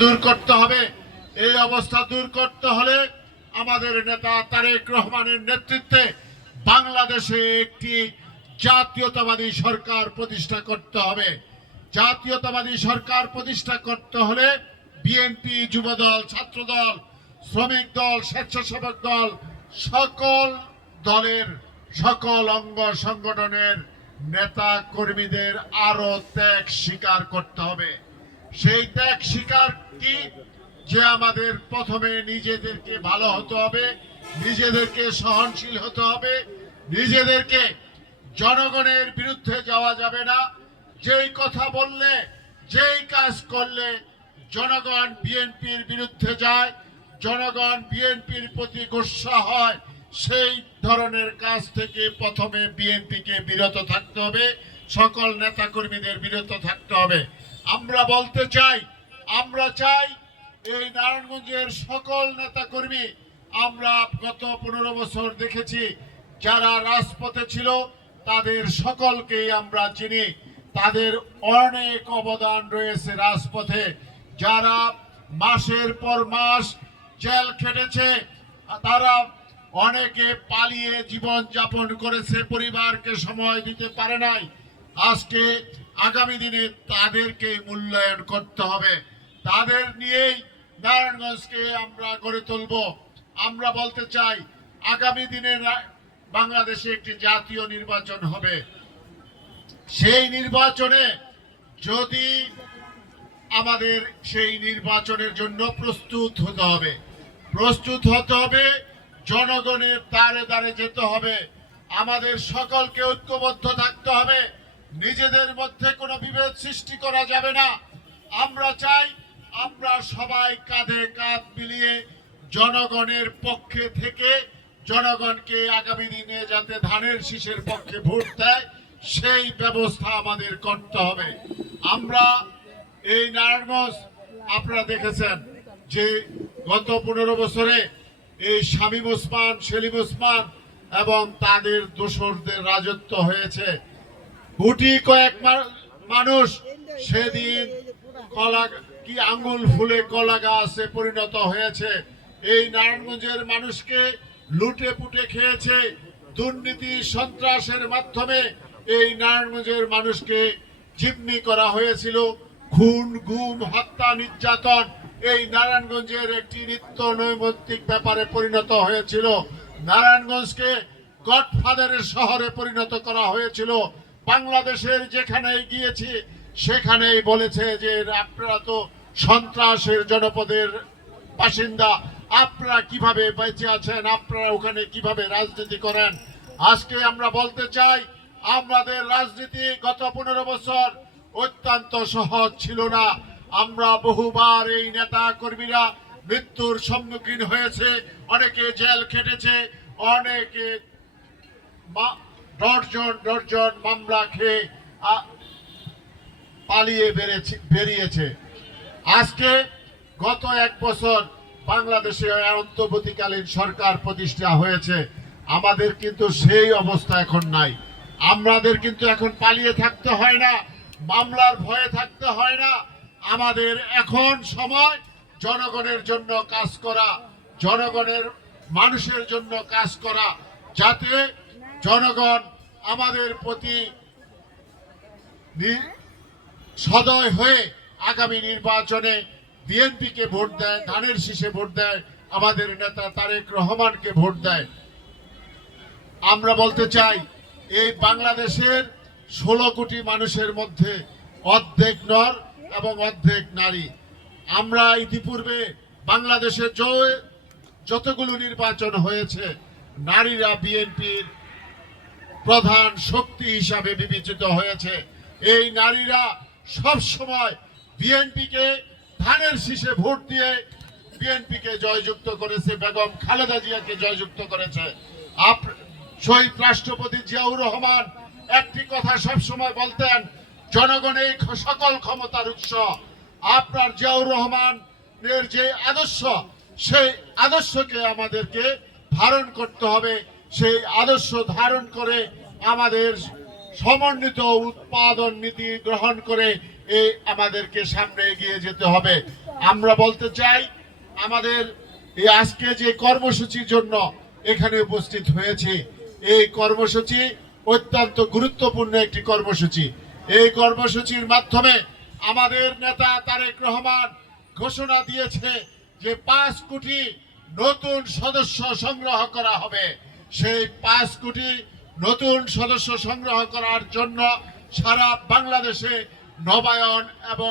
দূর করতে হবে। এই অবস্থা দূর করতে হলে আমাদের নেতা তারেক রহমানের নেতৃত্বে বাংলাদেশে একটি জাতীয়তাবাদী সরকার প্রতিষ্ঠা করতে হবে। জাতীয়তাবাদী সরকার প্রতিষ্ঠা করতে হলে বিএনপি, যুবদল, ছাত্রদল, শ্রমিক দল, স্বেচ্ছাসেবক দল, সকল দলের, সকল অঙ্গ সংগঠনের নেতা কর্মীদের আরও ত্যাগ স্বীকার করতে হবে। সেই ত্যাগ স্বীকার কি? যে আমাদের প্রথমে নিজেদেরকে ভালো হতে হবে, নিজেদেরকে সহনশীল হতে হবে, নিজেদেরকে জনগণের বিরুদ্ধে যাওয়া যাবে না। যেই কথা বললে, যেই কাজ করলে জনগণ বিএনপির বিরুদ্ধে যায়, জনগণ বিএনপির প্রতি গোসা হয়, সেই ধরনের কাজ থেকে প্রথমে বিএনপিকে বিরত থাকতে হবে, সকল নেতাকর্মীদের বিরত থাকতে হবে। আমরা বলতে চাই, আমরা চাই এই নারায়ণগঞ্জের সকল নেতাকর্মী, আমরা গত পনেরো বছর দেখেছি যারা রাজপথে ছিল, তাদের সকলকেই আমরা চিনি। তাদের অনেক অবদান রয়েছে রাজপথে। যারা মাসের পর মাস জেল খেটেছে, তারা অনেকে পালিয়ে জীবন যাপন করেছে, পরিবারকে সময় দিতে পারে নাই। আজকে আগামী দিনে তাদেরকে মূল্যায়ন করতে হবে। তাদের নিয়েই নারায়ণগঞ্জকে আমরা গড়ে তুলব। আমরা বলতে চাই, আগামী দিনে বাংলাদেশে একটি জাতীয় নির্বাচন হবে। সেই নির্বাচনে যদি আমাদের সেই নির্বাচনের জন্য প্রস্তুত হতে হবে। প্রস্তুত হতে হবে, জনগণের দ্বারে দ্বারে যেতে হবে। আমাদের সকলকে ঐক্যবদ্ধ থাকতে হবে। নিজেদের মধ্যে কোনো বিভেদ সৃষ্টি করা যাবে না। আমরা চাই আমরা সবাই কাঁধে কাঁধ মিলিয়ে জনগণের পক্ষে থেকে জনগণকে আগামী দিনে যাতে ধানের শীষের পক্ষে ভোট দেয়, সেই ব্যবস্থা আমাদের করতে হবে। আমরা এই নারায়ণগঞ্জ, আপনারা দেখেছেন যে গত পনেরো বছরে এই শামীম ওসমান, সেলিম ওসমান এবং তাদের দোসরদের রাজত্ব হয়েছে। গুটি কয়েক মানুষ সেদিন কলা কি আঙ্গুল ফুলে কলা গাছে পরিণত হয়েছে। এই নারায়ণগঞ্জের মানুষকে লুটে পুটে খেয়েছে দুর্নীতি, সন্ত্রাসের মাধ্যমে এই নারায়ণগঞ্জের মানুষকে জিম্মি করা হয়েছিল। খুন, গুম, হত্যা, নির্যাতন এই নারায়ণগঞ্জের একটি নিত্য নৈমিত্তিক ব্যাপারে পরিণত হয়েছিল। নারায়ণগঞ্জকে গডফাদারের শহরে পরিণত করা হয়েছিল। বাংলাদেশের যেখানে গিয়েছি, সেখানেই বলেছে যে আপনারা তো সন্ত্রাসের জনপদের বাসিন্দা। আপনারা কীভাবে বেঁচে আছেন? আপনারা ওখানে কীভাবে রাজনীতি করেন? আজকে আমরা বলতে চাই, আমাদের রাজনীতি গত পনেরো বছর অত্যন্ত সহজ ছিল না। আমরা বহুবার এই নেতা কর্মীরা মৃত্যুর সম্মুখীন হয়েছে, অনেকে জেল খেটেছে, অনেকে ডর্জন ডর্জন মামলা খেয়ে পালিয়ে বেড়েছে, বেরিয়েছে। আজকে গত এক বছর বাংলাদেশে অন্তর্বর্তীকালীন সরকার প্রতিষ্ঠা হয়েছে। আমাদের কিন্তু সেই অবস্থা এখন নাই। আমাদের কিন্তু এখন পালিয়ে থাকতে হয় না, মামলার ভয়ে থাকতে হয় না। আমাদের এখন সময় জনগণের জন্য কাজ করা, জনগণের মানুষের জন্য কাজ করা, যাতে জনগণ আমাদের প্রতি সদয় হয়ে আগামী নির্বাচনে বিএনপিকে ভোট দেয়, ধানের শীষে ভোট দেয়, আমাদের নেতা তারেক রহমানকে ভোট দেয়। আমরা বলতে চাই, এই বাংলাদেশের ষোলো কোটি মানুষের মধ্যে অর্ধেক নর এবং অর্ধেক নারী। আমরা ইতিপূর্বে বাংলাদেশে যতগুলো নির্বাচন হয়েছে, নারীরা বিএনপির প্রধান শক্তি হিসাবে বিবেচিত হয়েছে। এই নারীরা সব সময় বিএনপিকে ধানের শীষে ভোট দিয়ে বিএনপিকে জয়যুক্ত করেছে, বেগম খালেদা জিয়াকে জয়যুক্ত করেছে। শহীদ রাষ্ট্রপতি জিয়াউর রহমান একটি কথা সব সময় বলতেন, জনগণ এই সকল ক্ষমতার উৎস। আপনার জিয়াউর রহমানের যে আদর্শ, সেই আদর্শকে আমাদেরকে ধারণ করতে হবে। সেই আদর্শ ধারণ করে আমাদের সমন্বিত উৎপাদন নীতি গ্রহণ করে এই আমাদেরকে সামনে এগিয়ে যেতে হবে। আমরা বলতে চাই, আমাদের এই আজকে যে কর্মসূচির জন্য এখানে উপস্থিত হয়েছি, এই কর্মসূচি অত্যন্ত গুরুত্বপূর্ণ একটি কর্মসূচি। এই কর্মসূচির মাধ্যমে আমাদের নেতা তারেক রহমান ঘোষণা দিয়েছে যে পাঁচ কোটি নতুন সদস্য সংগ্রহ করা হবে। সেই পাঁচ কোটি নতুন সদস্য সংগ্রহ করার জন্য সারা বাংলাদেশে নবায়ন এবং